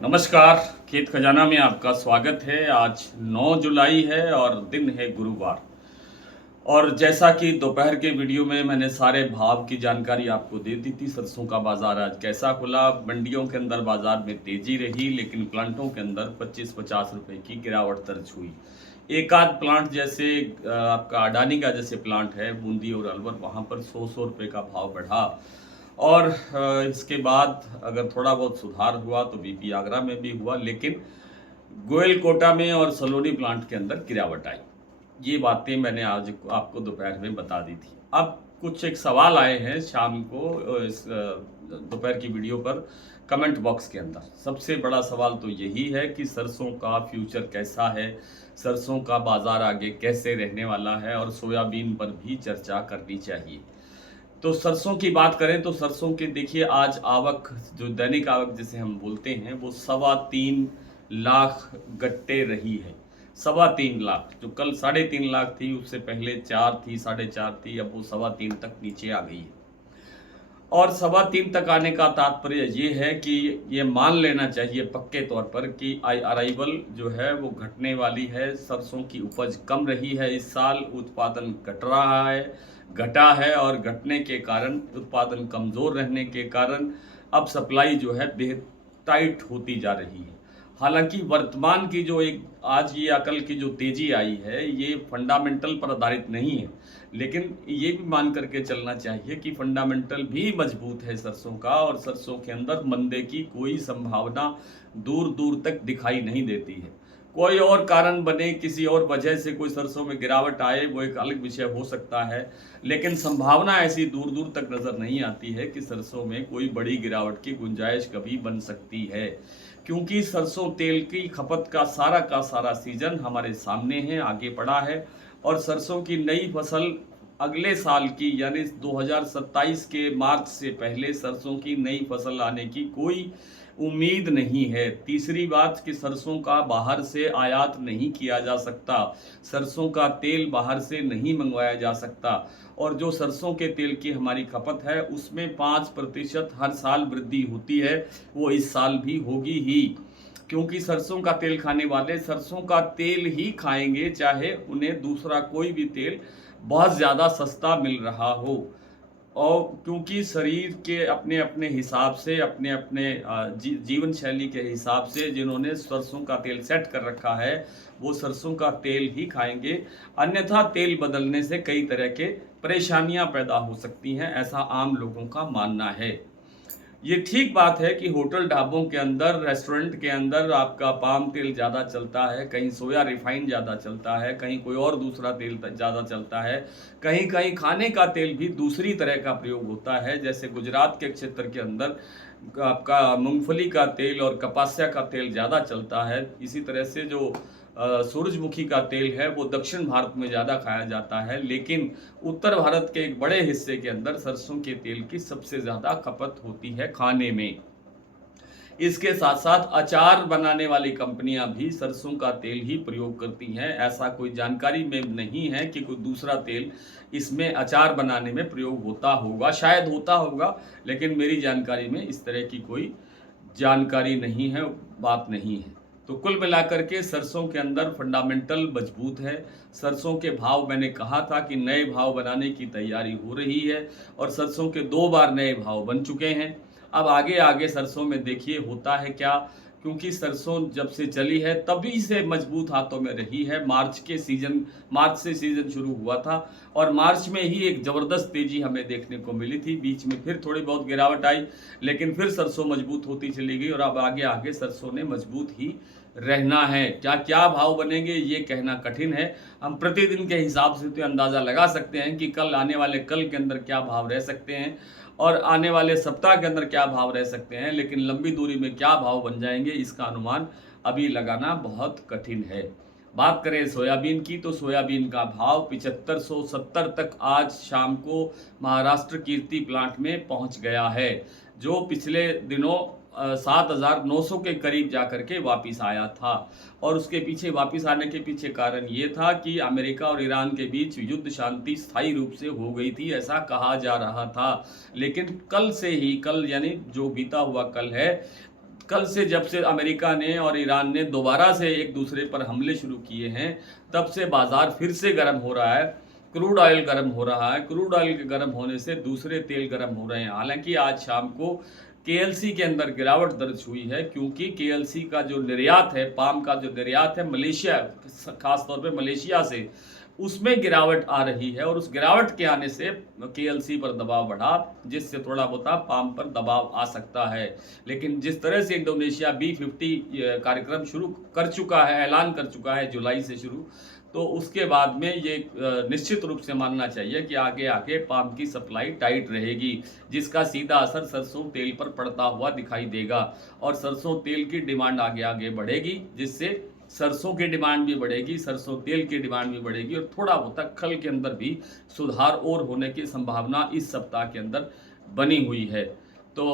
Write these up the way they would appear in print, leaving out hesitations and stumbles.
नमस्कार। खेत खजाना में आपका स्वागत है। आज 9 जुलाई है और दिन है गुरुवार। और जैसा कि दोपहर के वीडियो में मैंने सारे भाव की जानकारी आपको दे दी थी, सरसों का बाजार आज कैसा खुला। मंडियों के अंदर बाजार में तेजी रही, लेकिन प्लांटों के अंदर 25-50 रुपए की गिरावट दर्ज हुई। एक आध प्लांट जैसे आपका अडानी का जैसे प्लांट है बूंदी और अलवर, वहाँ पर 100-100 रुपये का भाव बढ़ा। और इसके बाद अगर थोड़ा बहुत सुधार हुआ तो बीपी आगरा में भी हुआ, लेकिन गोयल कोटा में और सलोनी प्लांट के अंदर गिरावट आई। ये बातें मैंने आज आपको दोपहर में बता दी थी। अब कुछ एक सवाल आए हैं शाम को इस दोपहर की वीडियो पर कमेंट बॉक्स के अंदर। सबसे बड़ा सवाल तो यही है कि सरसों का फ्यूचर कैसा है, सरसों का बाजार आगे कैसे रहने वाला है, और सोयाबीन पर भी चर्चा करनी चाहिए। तो सरसों की बात करें तो सरसों के देखिए आज आवक, जो दैनिक आवक जिसे हम बोलते हैं, वो 3.25 लाख गट्टे रही है। 3.25 लाख, जो कल 3.5 लाख थी, उससे पहले 4 थी, 4.5 थी, अब वो 3.25 तक नीचे आ गई है। और 3.25 तक आने का तात्पर्य ये है कि ये मान लेना चाहिए पक्के तौर पर कि अराइवल जो है वो घटने वाली है। सरसों की उपज कम रही है, इस साल उत्पादन घट रहा है, घटा है, और घटने के कारण, उत्पादन कमज़ोर रहने के कारण अब सप्लाई जो है बेहद टाइट होती जा रही है। हालांकि वर्तमान की जो एक आज ये अकल की जो तेजी आई है, ये फंडामेंटल पर आधारित नहीं है, लेकिन ये भी मान करके चलना चाहिए कि फंडामेंटल भी मजबूत है सरसों का, और सरसों के अंदर मंदे की कोई संभावना दूर दूर तक दिखाई नहीं देती है। कोई और कारण बने, किसी और वजह से कोई सरसों में गिरावट आए, वो एक अलग विषय हो सकता है, लेकिन संभावना ऐसी दूर दूर तक नजर नहीं आती है कि सरसों में कोई बड़ी गिरावट की गुंजाइश कभी बन सकती है। क्योंकि सरसों तेल की खपत का सारा सीजन हमारे सामने है, आगे पड़ा है, और सरसों की नई फसल अगले साल की यानी 2027 के मार्च से पहले सरसों की नई फसल आने की कोई उम्मीद नहीं है। तीसरी बात कि सरसों का बाहर से आयात नहीं किया जा सकता, सरसों का तेल बाहर से नहीं मंगवाया जा सकता, और जो सरसों के तेल की हमारी खपत है उसमें 5% हर साल वृद्धि होती है, वो इस साल भी होगी ही। क्योंकि सरसों का तेल खाने वाले सरसों का तेल ही खाएंगे, चाहे उन्हें दूसरा कोई भी तेल बहुत ज़्यादा सस्ता मिल रहा हो। और क्योंकि शरीर के अपने अपने हिसाब से, अपने अपने जीवन शैली के हिसाब से जिन्होंने सरसों का तेल सेट कर रखा है, वो सरसों का तेल ही खाएंगे। अन्यथा तेल बदलने से कई तरह के परेशानियां पैदा हो सकती हैं, ऐसा आम लोगों का मानना है। ये ठीक बात है कि होटल ढाबों के अंदर, रेस्टोरेंट के अंदर आपका पाम तेल ज़्यादा चलता है, कहीं सोया रिफाइंड ज़्यादा चलता है, कहीं कोई और दूसरा तेल ज़्यादा चलता है, कहीं कहीं खाने का तेल भी दूसरी तरह का प्रयोग होता है। जैसे गुजरात के क्षेत्र के अंदर आपका मूंगफली का तेल और कपास्या का तेल ज़्यादा चलता है। इसी तरह से जो सूरजमुखी का तेल है वो दक्षिण भारत में ज़्यादा खाया जाता है, लेकिन उत्तर भारत के एक बड़े हिस्से के अंदर सरसों के तेल की सबसे ज़्यादा खपत होती है खाने में। इसके साथ साथ अचार बनाने वाली कंपनियां भी सरसों का तेल ही प्रयोग करती हैं। ऐसा कोई जानकारी में नहीं है कि कोई दूसरा तेल इसमें अचार बनाने में प्रयोग होता होगा, शायद होता होगा, लेकिन मेरी जानकारी में इस तरह की कोई जानकारी नहीं है, बात नहीं है। तो कुल मिलाकर के सरसों के अंदर फंडामेंटल मजबूत है। सरसों के भाव, मैंने कहा था कि नए भाव बनाने की तैयारी हो रही है, और सरसों के 2 बार नए भाव बन चुके हैं। अब आगे आगे सरसों में देखिए होता है क्या, क्योंकि सरसों जब से चली है तभी से मजबूत हाथों में रही है। मार्च से सीजन शुरू हुआ था, और मार्च में ही एक ज़बरदस्त तेज़ी हमें देखने को मिली थी। बीच में फिर थोड़ी बहुत गिरावट आई, लेकिन फिर सरसों मजबूत होती चली गई, और अब आगे आगे सरसों ने मजबूत ही रहना है। क्या क्या भाव बनेंगे ये कहना कठिन है। हम प्रतिदिन के हिसाब से तो अंदाज़ा लगा सकते हैं कि कल आने वाले कल के अंदर क्या भाव रह सकते हैं, और आने वाले सप्ताह के अंदर क्या भाव रह सकते हैं, लेकिन लंबी दूरी में क्या भाव बन जाएंगे इसका अनुमान अभी लगाना बहुत कठिन है। बात करें सोयाबीन की, तो सोयाबीन का भाव 7570 तक आज शाम को महाराष्ट्र कीर्ति प्लांट में पहुंच गया है, जो पिछले दिनों 7900 के करीब जाकर के वापिस आया था। और उसके पीछे वापिस आने के पीछे कारण ये था कि अमेरिका और ईरान के बीच युद्ध शांति स्थायी रूप से हो गई थी, ऐसा कहा जा रहा था। लेकिन कल से ही, कल यानी जो बीता हुआ कल है, कल से जब से अमेरिका ने और ईरान ने दोबारा से एक दूसरे पर हमले शुरू किए हैं, तब से बाजार फिर से गर्म हो रहा है। क्रूड ऑयल गर्म हो रहा है। क्रूड ऑयल के गर्म होने से दूसरे तेल गर्म हो रहे हैं। हालांकि आज शाम को केएलसी के अंदर गिरावट दर्ज हुई है, क्योंकि केएलसी का जो निर्यात है, पाम का जो निर्यात है मलेशिया, खासतौर पे मलेशिया से, उसमें गिरावट आ रही है और उस गिरावट के आने से केएलसी पर दबाव बढ़ा, जिससे थोड़ा बहुत पाम पर दबाव आ सकता है। लेकिन जिस तरह से इंडोनेशिया B50 कार्यक्रम शुरू कर चुका है, ऐलान कर चुका है जुलाई से शुरू, तो उसके बाद में ये निश्चित रूप से मानना चाहिए कि आगे आगे पाम की सप्लाई टाइट रहेगी, जिसका सीधा असर सरसों तेल पर पड़ता हुआ दिखाई देगा और सरसों तेल की डिमांड आगे आगे बढ़ेगी, जिससे सरसों की डिमांड भी बढ़ेगी, सरसों तेल की डिमांड भी बढ़ेगी और थोड़ा बहुत खल के अंदर भी सुधार और होने की संभावना इस सप्ताह के अंदर बनी हुई है। तो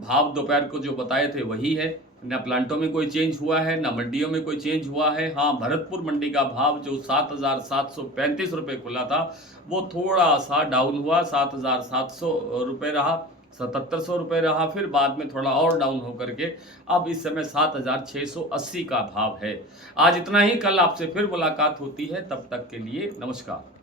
भाव दोपहर को जो बताए थे वही है, न प्लांटों में कोई चेंज हुआ है, न मंडियों में कोई चेंज हुआ है। हाँ, भरतपुर मंडी का भाव जो 7,735 रुपये खुला था, वो थोड़ा सा डाउन हुआ, 7,700 रुपये रहा, 7,700 रुपये रहा, फिर बाद में थोड़ा और डाउन होकर के अब इस समय 7,680 का भाव है। आज इतना ही, कल आपसे फिर मुलाकात होती है, तब तक के लिए नमस्कार।